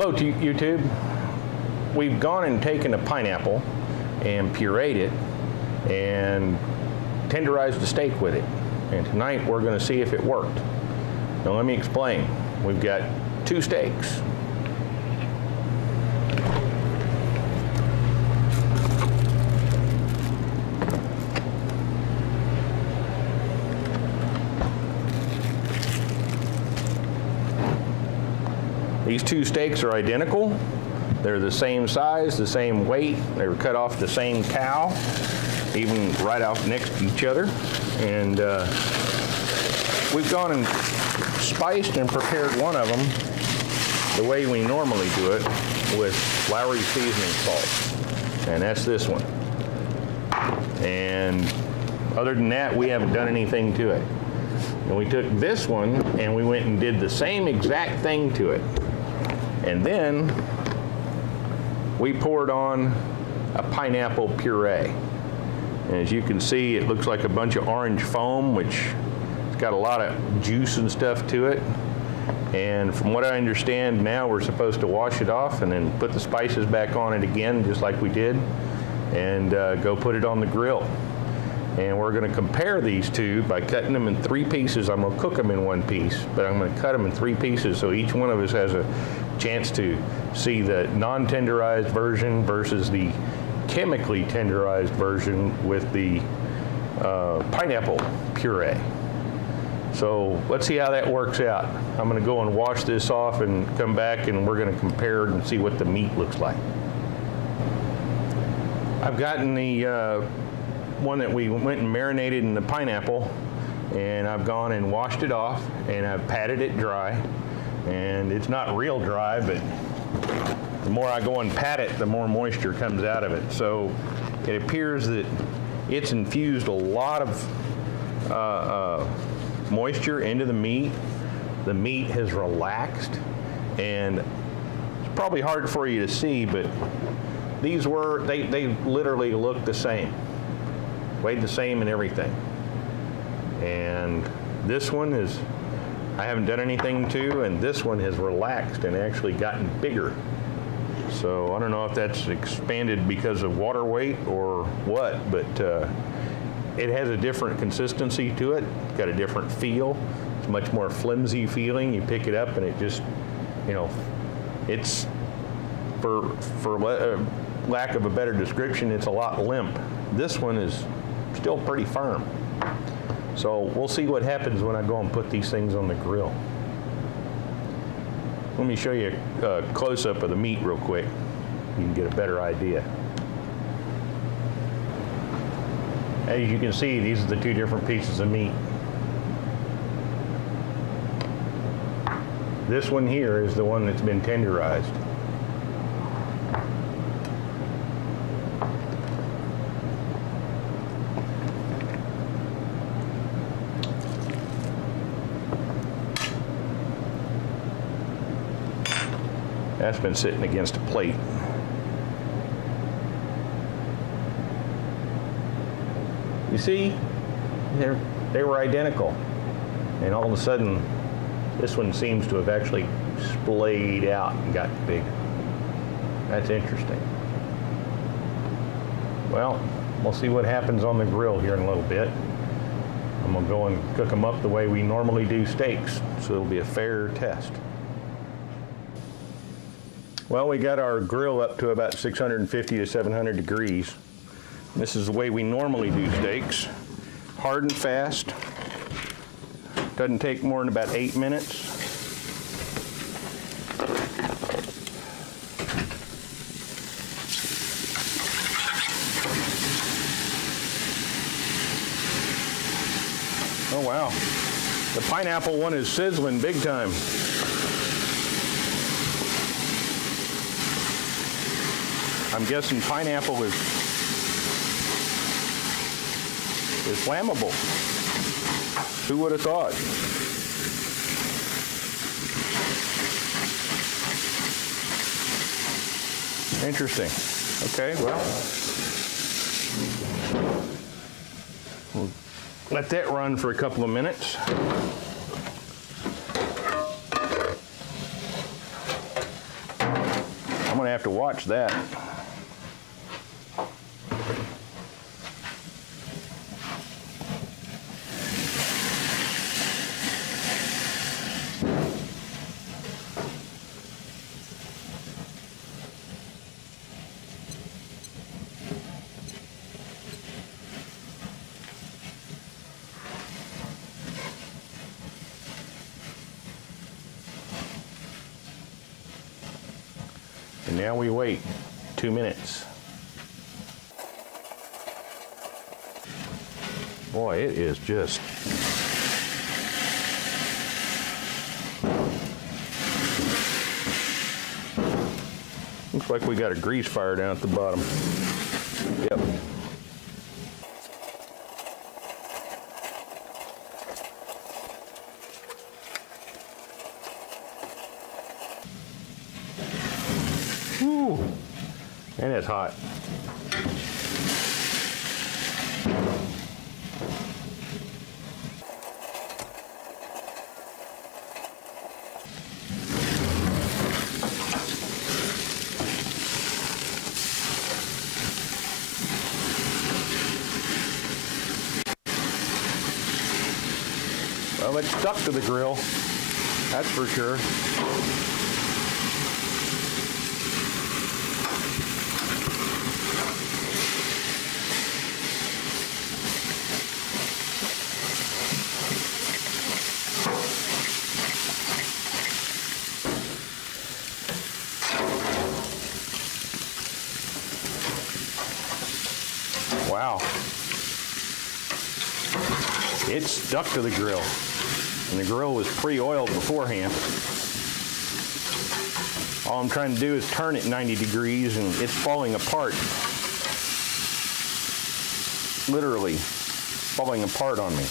Hello to YouTube. We've gone and taken a pineapple and pureed it and tenderized a steak with it. And tonight we're going to see if it worked. Now let me explain. We've got two steaks. These two steaks are identical. They're the same size, the same weight. They were cut off the same cow, even right out next to each other. And we've gone and spiced and prepared one of them the way we normally do it with Lawry seasoning salt. And that's this one. And other than that, we haven't done anything to it. And we took this one and we went and did the same exact thing to it. And then we poured on a pineapple puree. And as you can see, it looks like a bunch of orange foam, which has got a lot of juice and stuff to it. And from what I understand now, we're supposed to wash it off and then put the spices back on it again, just like we did, and go put it on the grill. And we're going to compare these two by cutting them in 3 pieces. I'm going to cook them in 1 piece, but I'm going to cut them in 3 pieces so each one of us has a chance to see the non-tenderized version versus the chemically tenderized version with the pineapple puree. So let's see how that works out. I'm going to go and wash this off and come back, and we're going to compare and see what the meat looks like. I've gotten the one that we went and marinated in the pineapple, and I've gone and washed it off and I've patted it dry. And it's not real dry, but the more I go and pat it, the more moisture comes out of it. So it appears that it's infused a lot of moisture into the meat. The meat has relaxed, and it's probably hard for you to see, but these were, they literally look the same. Weighed the same and everything. And this one is, I haven't done anything to, and this one has relaxed and actually gotten bigger. So I don't know if that's expanded because of water weight or what, but it has a different consistency to it. It's got a different feel. It's much more flimsy feeling. You pick it up and it just, you know, it's, for lack of a better description, it's a lot limp. This one is still pretty firm. So we'll see what happens when I go and put these things on the grill. Let me show you a close-up of the meat real quick. You can get a better idea. As you can see, these are the 2 different pieces of meat. This one here is the one that's been tenderized. That's been sitting against a plate. You see, they were identical. And all of a sudden, this one seems to have actually splayed out and got big. That's interesting. Well, we'll see what happens on the grill here in a little bit. I'm gonna go and cook them up the way we normally do steaks, so it'll be a fair test. Well, we got our grill up to about 650 to 700 degrees. This is the way we normally do steaks. Hard and fast. Doesn't take more than about 8 minutes. Oh wow, the pineapple one is sizzling big time. I'm guessing pineapple is flammable. Who would have thought? Interesting. Okay, well, we'll let that run for a couple of minutes. have to watch that. And now we wait 2 minutes. Boy, it is just looks like we got a grease fire down at the bottom. Yep. Whew. And it's hot. Well, it's stuck to the grill, that's for sure. Wow. It's stuck to the grill. And the grill was pre-oiled beforehand. All I'm trying to do is turn it 90 degrees and it's falling apart. Literally falling apart on me.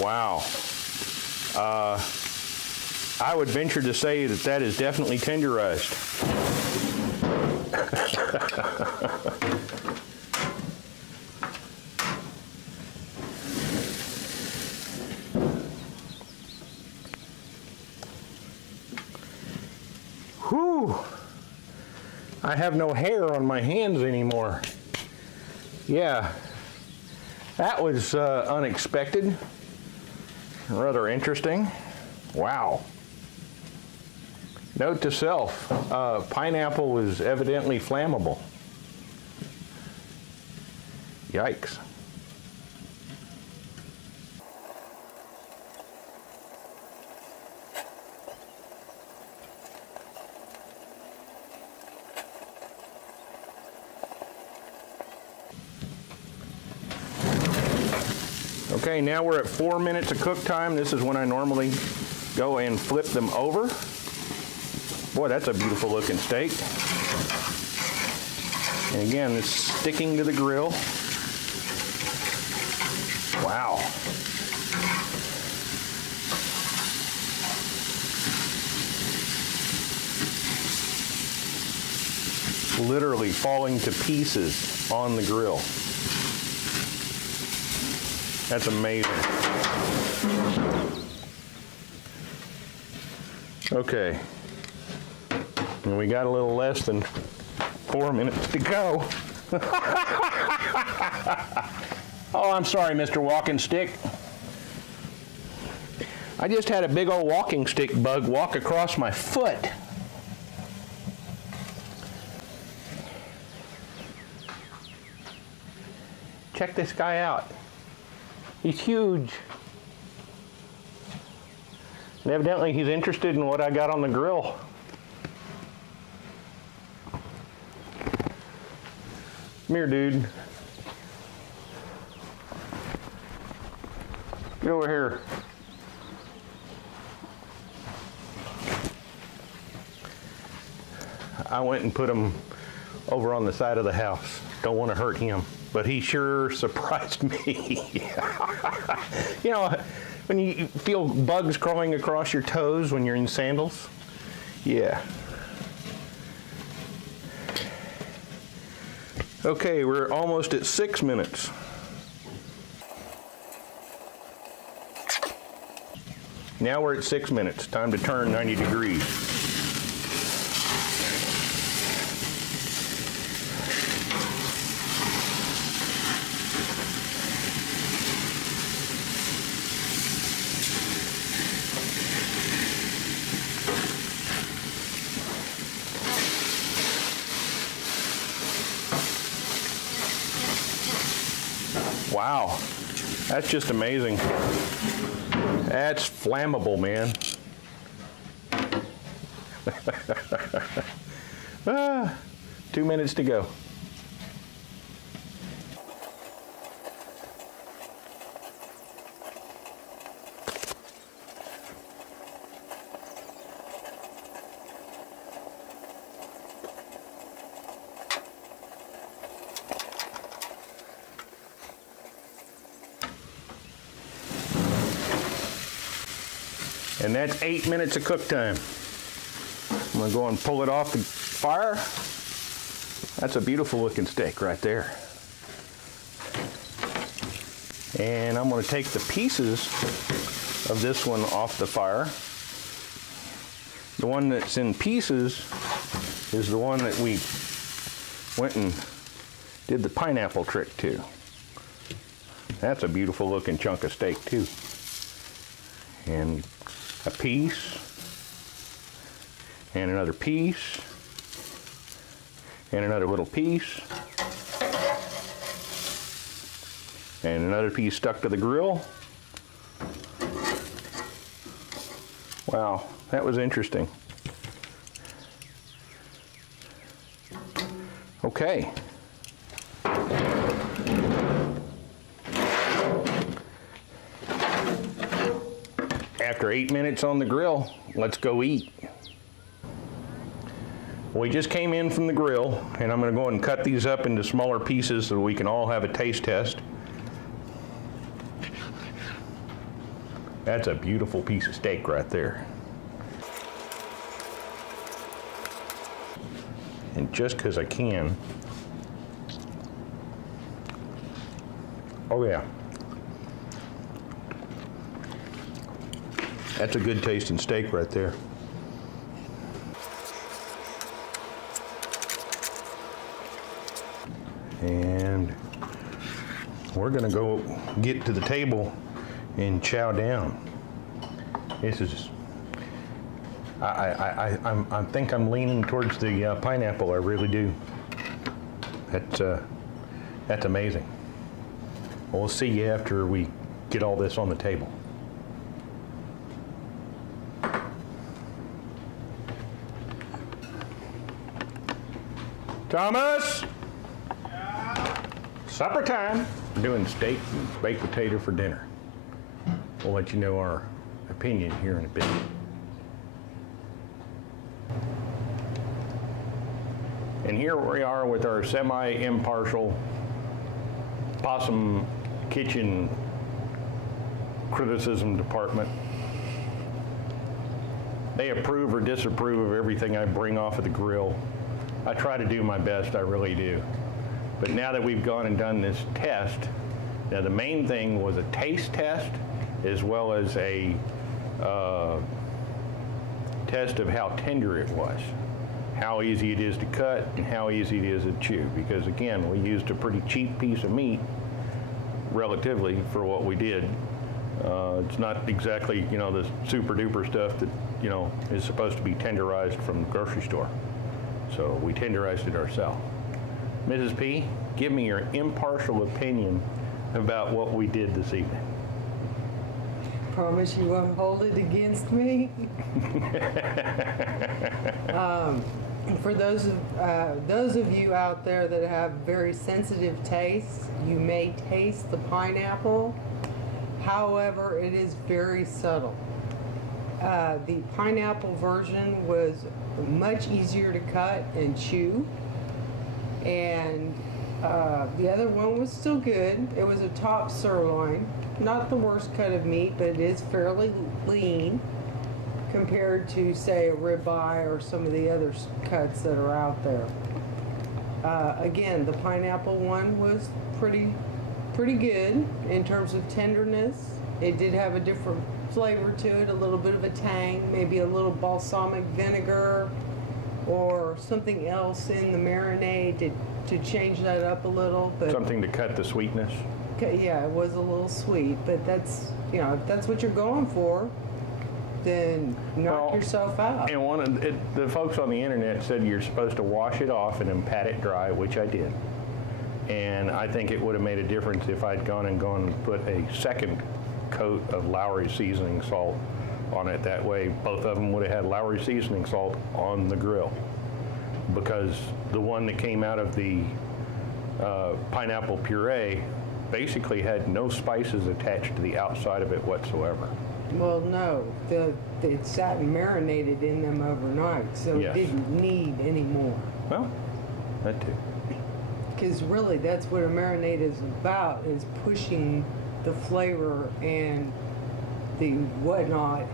Wow. I would venture to say that that is definitely tenderized. Whew. I have no hair on my hands anymore. Yeah, that was unexpected. Rather interesting. Wow. Note to self, pineapple is evidently flammable. Yikes. Okay, now we're at 4 minutes of cook time. This is when I normally go and flip them over. Boy, that's a beautiful looking steak. And again, it's sticking to the grill. Wow. Literally falling to pieces on the grill. That's amazing. Okay. And we got a little less than 4 minutes to go. Oh, I'm sorry, Mr. Walking Stick. I just had a big old walking stick bug walk across my foot. Check this guy out. He's huge. And evidently he's interested in what I got on the grill. Come here, dude. Get over here. I went and put him over on the side of the house. Don't want to hurt him. But he sure surprised me. You know, when you feel bugs crawling across your toes when you're in sandals? Yeah. Okay, we're almost at 6 minutes. Now we're at 6 minutes. Time to turn 90 degrees. Wow, that's just amazing. That's flammable, man. 2 minutes to go. And that's 8 minutes of cook time. I'm gonna go and pull it off the fire. That's a beautiful looking steak right there. And I'm gonna take the pieces of this one off the fire. The one that's in pieces is the one that we went and did the pineapple trick to. That's a beautiful looking chunk of steak too. And a piece, and another piece, and another little piece, and another piece stuck to the grill. Wow, that was interesting. Okay. After 8 minutes on the grill, let's go eat. We just came in from the grill, and I'm going to go and cut these up into smaller pieces so we can all have a taste test. That's a beautiful piece of steak right there. And just because I can. Oh yeah. That's a good tasting steak right there. And we're gonna go get to the table and chow down. This is, I think I'm leaning towards the pineapple, I really do. That's amazing. Well, we'll see you after we get all this on the table. Thomas? Yeah. Supper time. We're doing steak and baked potato for dinner. We'll let you know our opinion here in a bit. And here we are with our semi-impartial Possum kitchen criticism department. They approve or disapprove of everything I bring off of the grill. I try to do my best, I really do. But now that we've gone and done this test, now the main thing was a taste test as well as a test of how tender it was, how easy it is to cut and how easy it is to chew. Because again, we used a pretty cheap piece of meat relatively for what we did. It's not exactly, you know, the super duper stuff that, you know, is supposed to be tenderized from the grocery store. So we tenderized it ourselves. Mrs. P, give me your impartial opinion about what we did this evening. Promise you won't hold it against me. For those of you out there that have very sensitive tastes, you may taste the pineapple. However, it is very subtle. The pineapple version was much easier to cut and chew, and the other one was still good. It was a top sirloin, not the worst cut of meat, but it is fairly lean compared to, say, a ribeye or some of the other cuts that are out there. Again, the pineapple one was pretty good in terms of tenderness. It did have a different flavor to it, a little bit of a tang, maybe a little balsamic vinegar or something else in the marinade to change that up a little. But something to cut the sweetness. Yeah, it was a little sweet, but that's, you know, if that's what you're going for, then knock yourself out. And the folks on the internet said you're supposed to wash it off and then pat it dry, which I did. And I think it would have made a difference if I'd gone and put a second coat of Lawry seasoning salt on it. That way, both of them would have had Lawry seasoning salt on the grill. Because the one that came out of the pineapple puree basically had no spices attached to the outside of it whatsoever. Well, no, it sat and marinated in them overnight, so Yes. it didn't need any more. Well, that too. Because really, that's what a marinade is about, is pushing the flavor and the whatnot,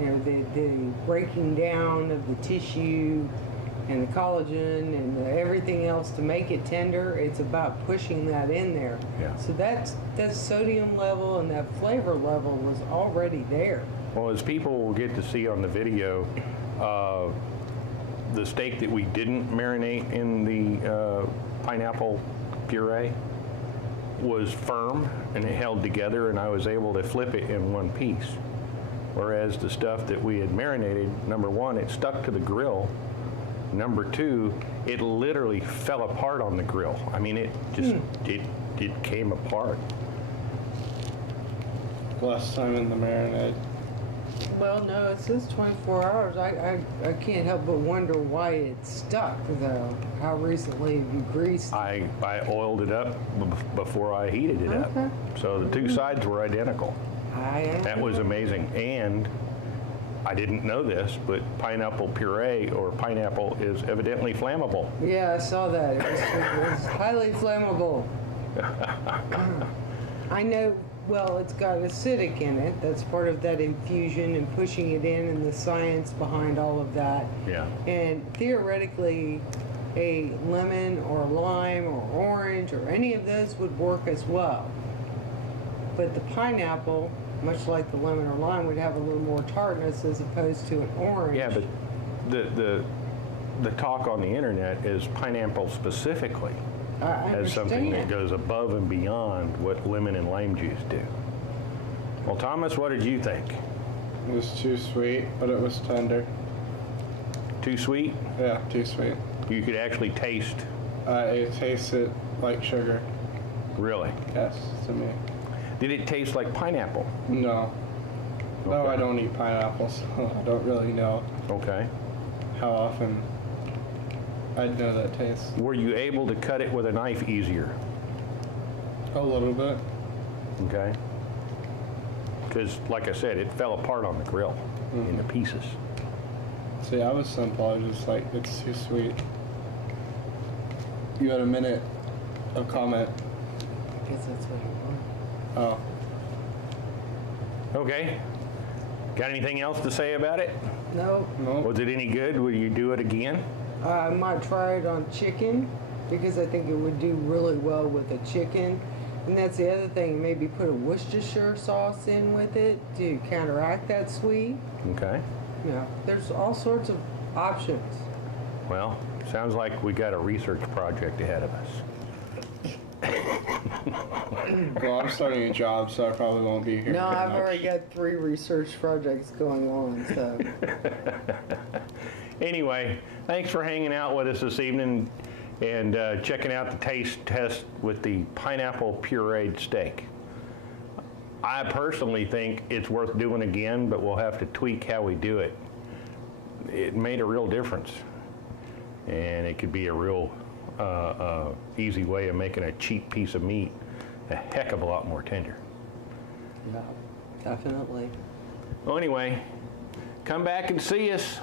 you know, the breaking down of the tissue and the collagen and everything else to make it tender. It's about pushing that in there. Yeah. So that sodium level and that flavor level was already there. Well, as people will get to see on the video, the steak that we didn't marinate in the pineapple puree was firm and it held together, and I was able to flip it in one piece. Whereas the stuff that we had marinated, number one, it stuck to the grill. Number two, it literally fell apart on the grill. I mean, it just, it came apart. Less time in the marinade. Well, no, it says 24 hours. I can't help but wonder why it stuck, though. How recently have you greased it? I oiled it up before I heated it up. So the two sides were identical. That was amazing. And I didn't know this, but pineapple puree or pineapple is evidently flammable. Yeah, I saw that. It was highly flammable. I know, well, it's got acidic in it. That's part of that infusion and pushing it in and the science behind all of that. Yeah. And theoretically, a lemon or lime or orange or any of those would work as well. But the pineapple, much like the lemon or lime, would have a little more tartness as opposed to an orange. Yeah, but the talk on the internet is pineapple specifically as something that goes above and beyond what lemon and lime juice do. Well, Thomas, what did you think? It was too sweet, but it was tender. Too sweet? Yeah, too sweet. You could actually taste. It tasted like sugar. Really? Yes, to me. Did it taste like pineapple? No. No, Okay. I don't eat pineapples, so I don't really know Okay. how often I'd know that taste. Were you able to cut it with a knife easier? A little bit. Okay. Because, like I said, it fell apart on the grill into pieces. See, I was simple. I was just like, it's too sweet. You had a minute of comment. I guess that's what you want. Oh. Okay. Got anything else to say about it? No, No. Was it any good? Will you do it again? I might try it on chicken because I think it would do really well with a chicken. And that's the other thing, maybe put a Worcestershire sauce in with it to counteract that sweet. Okay. You know, there's all sorts of options. Well, sounds like we got a research project ahead of us. Well, I'm starting a job, so I probably won't be here. No, very I've much. already got 3 research projects going on, so. Anyway, thanks for hanging out with us this evening and checking out the taste test with the pineapple pureed steak. I personally think it's worth doing again, but we'll have to tweak how we do it. It made a real difference, and it could be a real easy way of making a cheap piece of meat a heck of a lot more tender. Yeah, definitely. Well, anyway, come back and see us.